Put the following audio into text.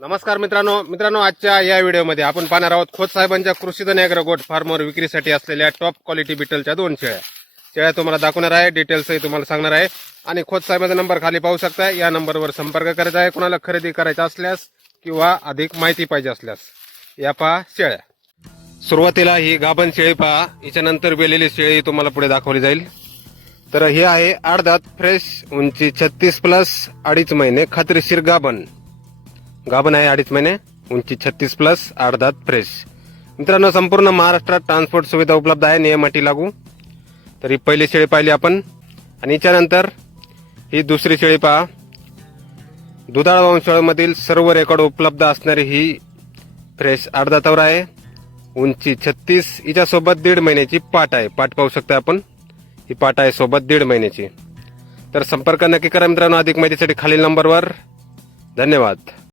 नमस्कार मित्रांनो. मित्रांनो आजच्या या व्हिडिओमध्ये आपण पाहणार आहोत खोत साहेबांच्या कृषीधन ॲग्रो गोट फार्मवर विक्रीसाठी असलेल्या टॉप क्वालिटी बिटलच्या दोन शेळ्या. शेळ्या तुम्हाला दाखवणार आहे डिटेल्सही तुम्हाला सांगणार आहे. आणि खोत साहेबांचा नंबर खाली पाहू शकता या नंबरवर संपर्क करायचा आहे. कोणाला खरेदी करायचा असल्यास किंवा अधिक माहिती पाहिजे असल्यास. या पहा शेळ्या. सुरुवातीला ही गाभण शेळी पहा. हिच्यानंतर बेलेली शेळी तुम्हाला पुढे दाखवली जाईल. तर हे आहे आडदात फ्रेश उंची छत्तीस प्लस अडीच महिने खात्रीशीर गाभण. गाभण आहे अडीच महिने उंची छत्तीस प्लस अर्धात फ्रेश. मित्रांनो संपूर्ण महाराष्ट्रात ट्रान्सपोर्ट सुविधा उपलब्ध आहे नियम अटी लागू. तर ही पहिली शेळी पाहिली आपण. आणि याच्यानंतर ही दुसरी शेळी पहा. दुधाळ वंशावळीमधील सर्व रेकॉर्ड उपलब्ध असणारी ही फ्रेश अर्धातावर आहे. उंची छत्तीस. हिच्यासोबत दीड महिन्याची पाट आहे. पाट पाहू शकता आपण. ही पाट आहे सोबत दीड महिन्याची. तर संपर्क नक्की करा मित्रांनो अधिक माहितीसाठी खालील नंबरवर. धन्यवाद.